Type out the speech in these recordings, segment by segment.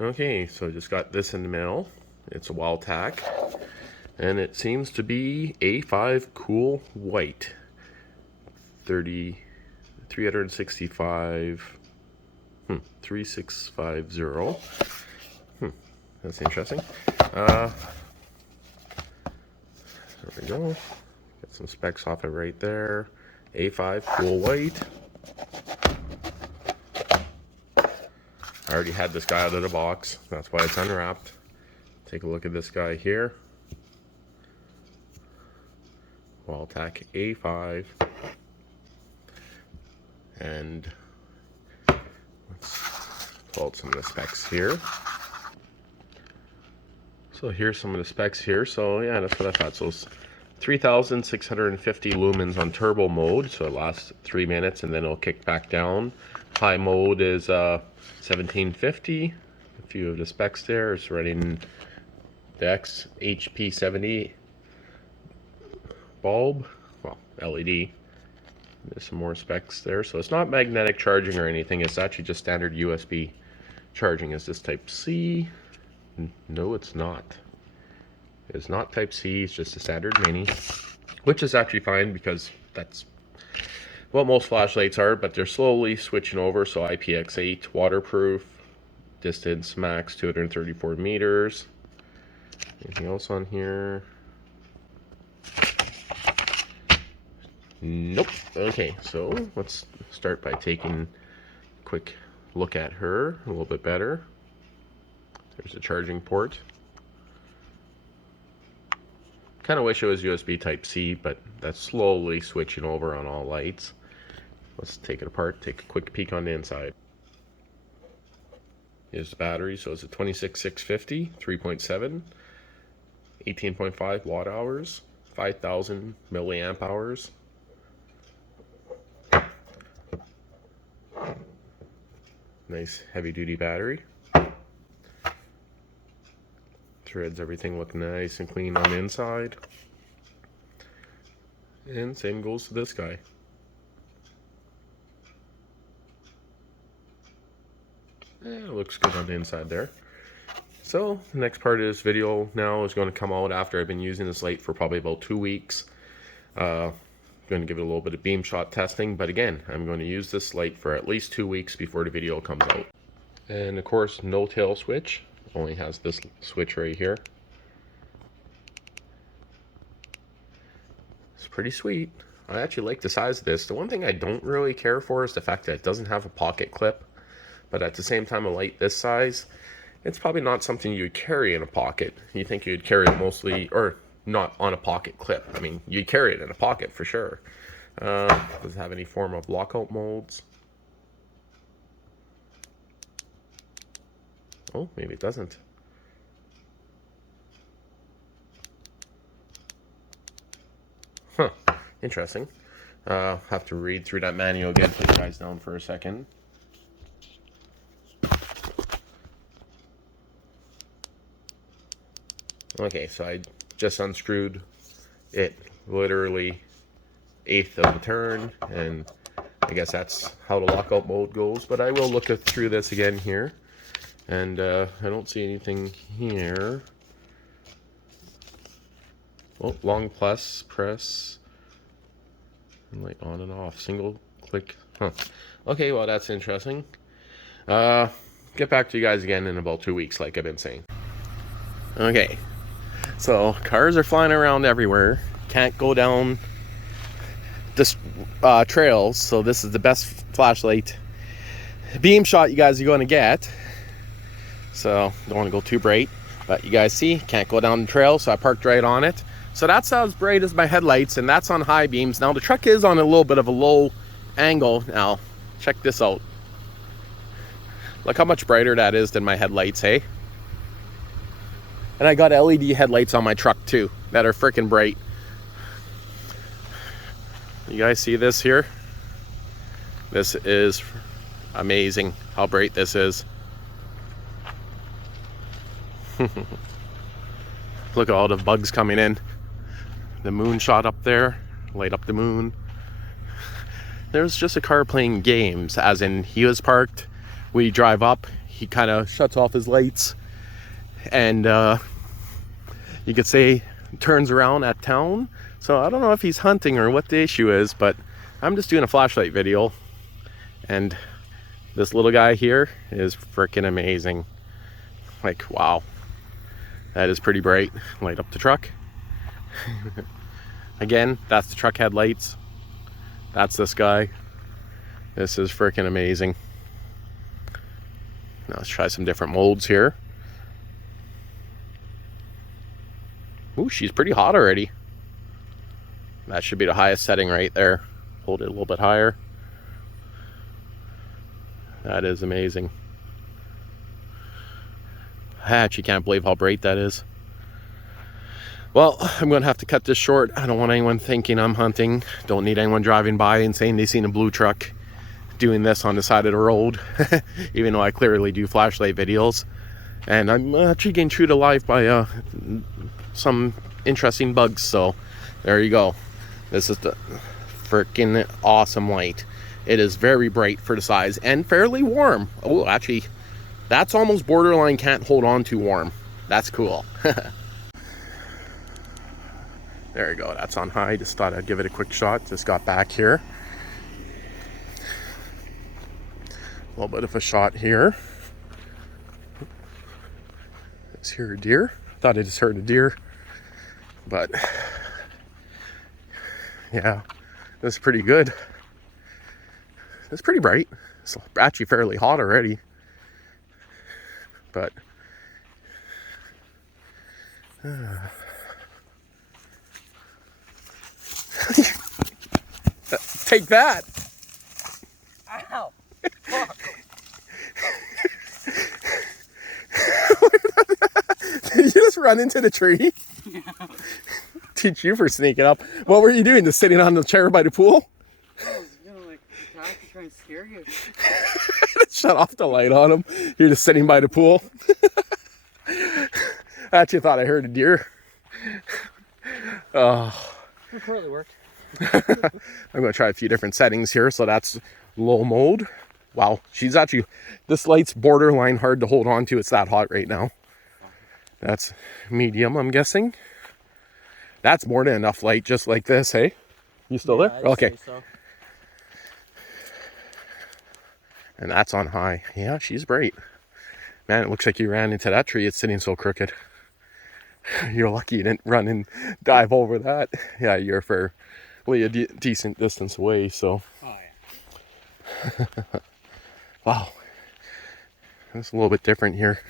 Okay, so I just got this in the mail. It's a WOWTAC, and it seems to be A5 Cool White. 365, 3650. That's interesting. There we go. Get some specs off it right there. A5 Cool White. I already had this guy out of the box. That's why it's unwrapped. Take a look at this guy here. WOWTAC A5. And let's pull out some of the specs here. So here's some of the specs here. So yeah, that's what I thought. So it's 3,650 lumens on turbo mode. So it lasts 3 minutes and then it'll kick back down. High mode is 1750. A few of the specs there. It's running the XHP70 bulb, well, LED. There's some more specs there. So it's not magnetic charging or anything. It's actually just standard USB charging. Is this type C? No, it's not. It's not type C. It's just a standard mini, which is actually fine because that's what most flashlights are, but they're slowly switching over. So IPX8 waterproof, distance max 234 meters. Anything else on here? Nope. Okay, so let's start by taking a quick look at her a little bit better. There's a charging port. Kind of wish it was USB type C, but that's slowly switching over on all lights. Let's take it apart, take a quick peek on the inside. Here's the battery. So it's a 26650, 3.7, 18.5 watt hours, 5,000 milliamp hours. Nice heavy duty battery. Threads, everything look nice and clean on the inside. And same goes to this guy. It looks good on the inside there. So the next part of this video now is going to come out after I've been using this light for probably about 2 weeks. I'm going to give it a little bit of beam shot testing, but again, I'm going to use this light for at least 2 weeks before the video comes out. And of course, no tail switch. Only has this switch right here. It's pretty sweet. I actually like the size of this. The one thing I don't really care for is the fact that it doesn't have a pocket clip. But at the same time, a light this size, it's probably not something you would carry in a pocket. You think you'd carry it mostly, or not on a pocket clip. I mean, you'd carry it in a pocket for sure. Does it have any form of lockout modes? Oh, maybe it doesn't. Huh, interesting. Have to read through that manual again. Put you guys down for a second. Okay, so I just unscrewed it literally 1/8 of the turn, and I guess that's how the lockout mode goes. But I will look through this again here. And I don't see anything here. Oh, long plus, press, and light on and off, single click. Huh. Okay, well that's interesting. Get back to you guys again in about 2 weeks, like I've been saying. Okay, so cars are flying around everywhere. Can't go down this trails, so this is the best flashlight beam shot you guys are going to get. So don't want to go too bright, but you guys see, can't go down the trail, so I parked right on it. So that's as bright as my headlights, and that's on high beams. Now the truck is on a little bit of a low angle. Now check this out. Look how much brighter that is than my headlights, hey? And I got LED headlights on my truck too that are freaking bright. You guys see this here? This is amazing how bright this is. Look at all the bugs coming in. The moon shot up there, light up the moon. There's just a car playing games, as in he was parked, we drive up, he kind of shuts off his lights, and you could say turns around at town. So I don't know if he's hunting or what the issue is, but I'm just doing a flashlight video, and this little guy here is freaking amazing. Like, wow, that is pretty bright. Light up the truck. Again, that's the truck headlights. That's this guy. This is freaking amazing. Now let's try some different modes here. Ooh, she's pretty hot already. That should be the highest setting right there. Hold it a little bit higher. That is amazing. I actually can't believe how bright that is. Well, I'm going to have to cut this short. I don't want anyone thinking I'm hunting. Don't need anyone driving by and saying they seen a blue truck doing this on the side of the road. Even though I clearly do flashlight videos. And I'm actually getting treated alive by some interesting bugs. So there you go. This is the freaking awesome light. It is very bright for the size and fairly warm. Oh, actually, that's almost borderline can't hold on to warm. That's cool. There you go, that's on high. Just thought I'd give it a quick shot. Just got back here. A little bit of a shot here. Let's hear a deer. Thought I just heard a deer. But yeah, this is pretty good. It's pretty bright. It's actually fairly hot already. But take that. Ow. Fuck. Did you just run into the tree? Yeah. Teach you for sneaking up. What were you doing? Just sitting on the chair by the pool? I was gonna like attack to try and scare you. Shut off the light on him. You're just sitting by the pool. I actually thought I heard a deer. Oh. It totally worked. I'm going to try a few different settings here. So that's low mode. Wow, she's actually, this light's borderline hard to hold on to. It's that hot right now. That's medium, I'm guessing. That's more than enough light just like this, hey? You still there? Okay. So. And that's on high. Yeah, she's bright. Man, it looks like you ran into that tree. It's sitting so crooked. You're lucky you didn't run and dive over that. Yeah, you're fairly a decent distance away, so. Oh, yeah. Wow. It's a little bit different here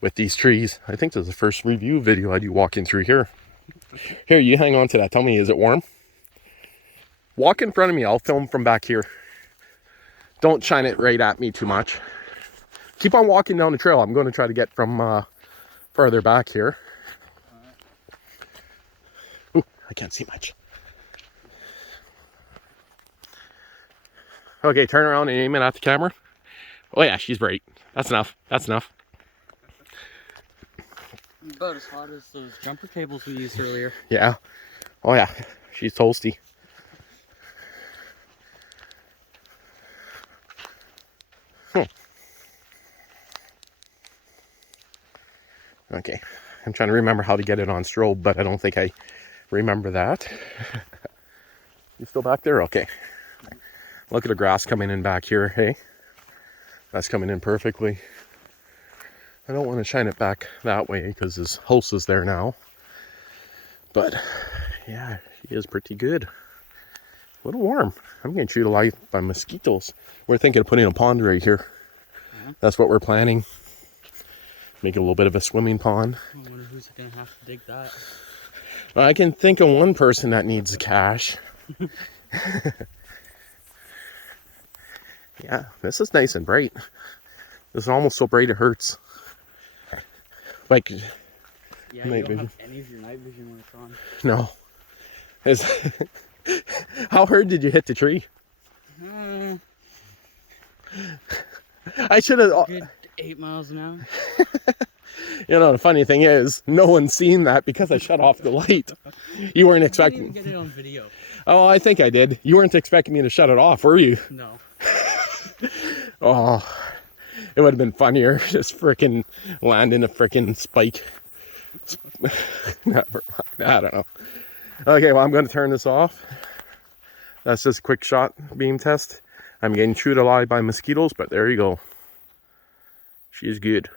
with these trees. I think this is the first review video I do walking through here. Here, you hang on to that. Tell me, is it warm? Walk in front of me. I'll film from back here. Don't shine it right at me too much. Keep on walking down the trail. I'm going to try to get from further back here. Ooh, I can't see much. Okay, turn around and aim it at the camera. Oh yeah, she's bright. That's enough. That's enough. About as hot as those jumper cables we used earlier. Yeah. Oh yeah, she's toasty. Okay, I'm trying to remember how to get it on strobe, but I don't think I remember that. You still back there? Okay. Look at the grass coming in back here, hey? That's coming in perfectly. I don't want to shine it back that way because his house is there now. But yeah, he is pretty good. A little warm. I'm getting treated alive by mosquitoes. We're thinking of putting a pond right here. Yeah. That's what we're planning. Make a little bit of a swimming pond. I wonder who's going to have to dig that. I can think of one person that needs cash. Yeah, this is nice and bright. This is almost so bright it hurts. Like, yeah, you don't have any of your night vision when it's on. No. How hard did you hit the tree? I should have. Good 8 miles an hour. You know, the funny thing is, no one's seen that because I shut off the light. You weren't expecting. You didn't even get it on video. Oh, I think I did. You weren't expecting me to shut it off, were you? No. Oh, It would have been funnier just freaking landing a freaking spike. Never mind. I don't know. Okay, well, I'm going to turn this off. That's just a quick shot beam test. I'm getting chewed alive by mosquitoes, but there you go. She's good.